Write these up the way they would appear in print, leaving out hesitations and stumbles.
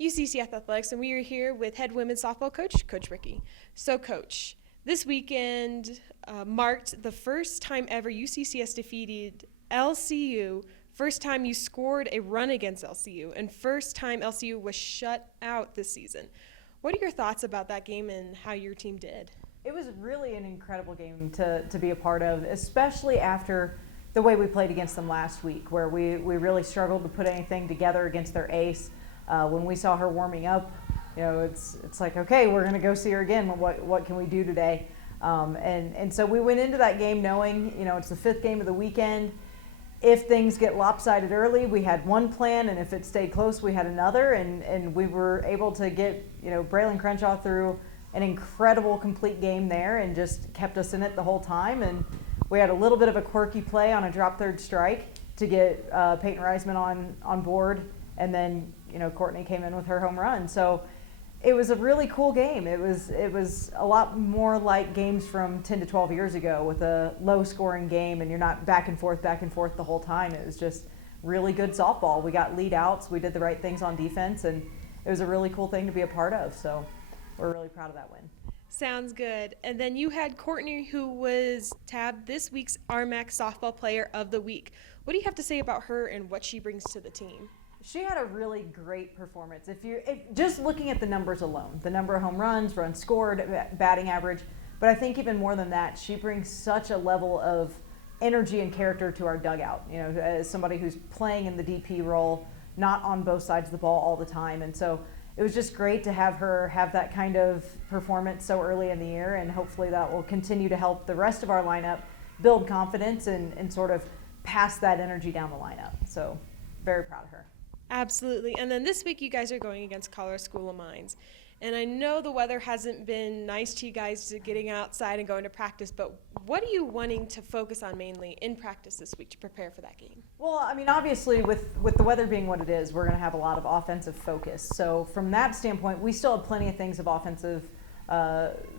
UCCS Athletics, and we are here with head women's softball coach, Coach Ricki. So, Coach, this weekend marked the first time ever UCCS defeated LCU, first time you scored a run against LCU, and first time LCU was shut out this season. What are your thoughts about that game and how your team did? It was really an incredible game to be a part of, especially after the way we played against them last week, where we really struggled to put anything together against their ace. When we saw her warming up, it's like, okay, we're going to go see her again. What can we do today? And so we went into that game knowing, it's the fifth game of the weekend. If things get lopsided early, we had one plan, and if it stayed close, we had another. And we were able to get, Braylon Crenshaw through an incredible complete game there and just kept us in it the whole time. And we had a little bit of a quirky play on a drop third strike to get Peyton Reisman on board. And then, Courtney came in with her home run. So it was a really cool game. It was a lot more like games from 10 to 12 years ago with a low scoring game, and you're not back and forth the whole time. It was just really good softball. We got lead outs. We did the right things on defense, and it was a really cool thing to be a part of. So we're really proud of that win. Sounds good. And then you had Courtney, who was tabbed this week's RMAC Softball Player of the Week. What do you have to say about her and what she brings to the team? She had a really great performance. If just looking at the numbers alone, the number of home runs, runs scored, batting average, but I think even more than that, she brings such a level of energy and character to our dugout. As somebody who's playing in the DP role, not on both sides of the ball all the time, and so it was just great to have her have that kind of performance so early in the year, and hopefully that will continue to help the rest of our lineup build confidence and sort of pass that energy down the lineup. So very proud of her. Absolutely. And then this week you guys are going against Colorado School of Mines. And I know the weather hasn't been nice to you guys to getting outside and going to practice, but what are you wanting to focus on mainly in practice this week to prepare for that game? Well, obviously with the weather being what it is, we're going to have a lot of offensive focus. So from that standpoint, we still have plenty of things of offensive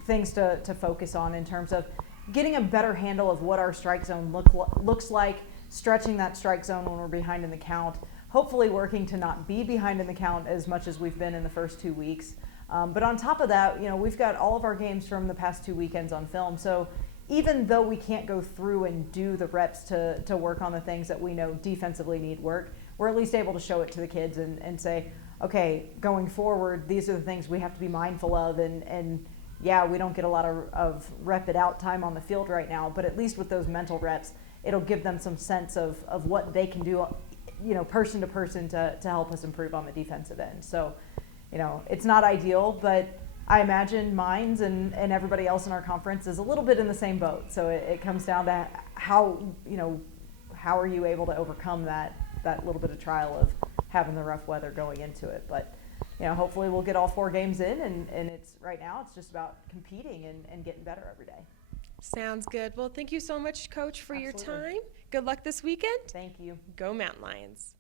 things to focus on in terms of getting a better handle of what our strike zone looks like, stretching that strike zone when we're behind in the count, hopefully working to not be behind in the count as much as we've been in the first 2 weeks. But on top of that, we've got all of our games from the past 2 weekends on film. So even though we can't go through and do the reps to work on the things that we know defensively need work, we're at least able to show it to the kids and say, okay, going forward, these are the things we have to be mindful of. And yeah, we don't get a lot of rep it out time on the field right now, but at least with those mental reps, it'll give them some sense of what they can do, person to person to help us improve on the defensive end. So, it's not ideal, but I imagine Mines and everybody else in our conference is a little bit in the same boat. So it comes down to how are you able to overcome that little bit of trial of having the rough weather going into it. But, hopefully we'll get all 4 games in, and right now it's just about competing and getting better every day. Sounds good. Well, thank you so much, Coach, for Absolutely. your time. Good luck this weekend. Thank you. Go Mountain Lions.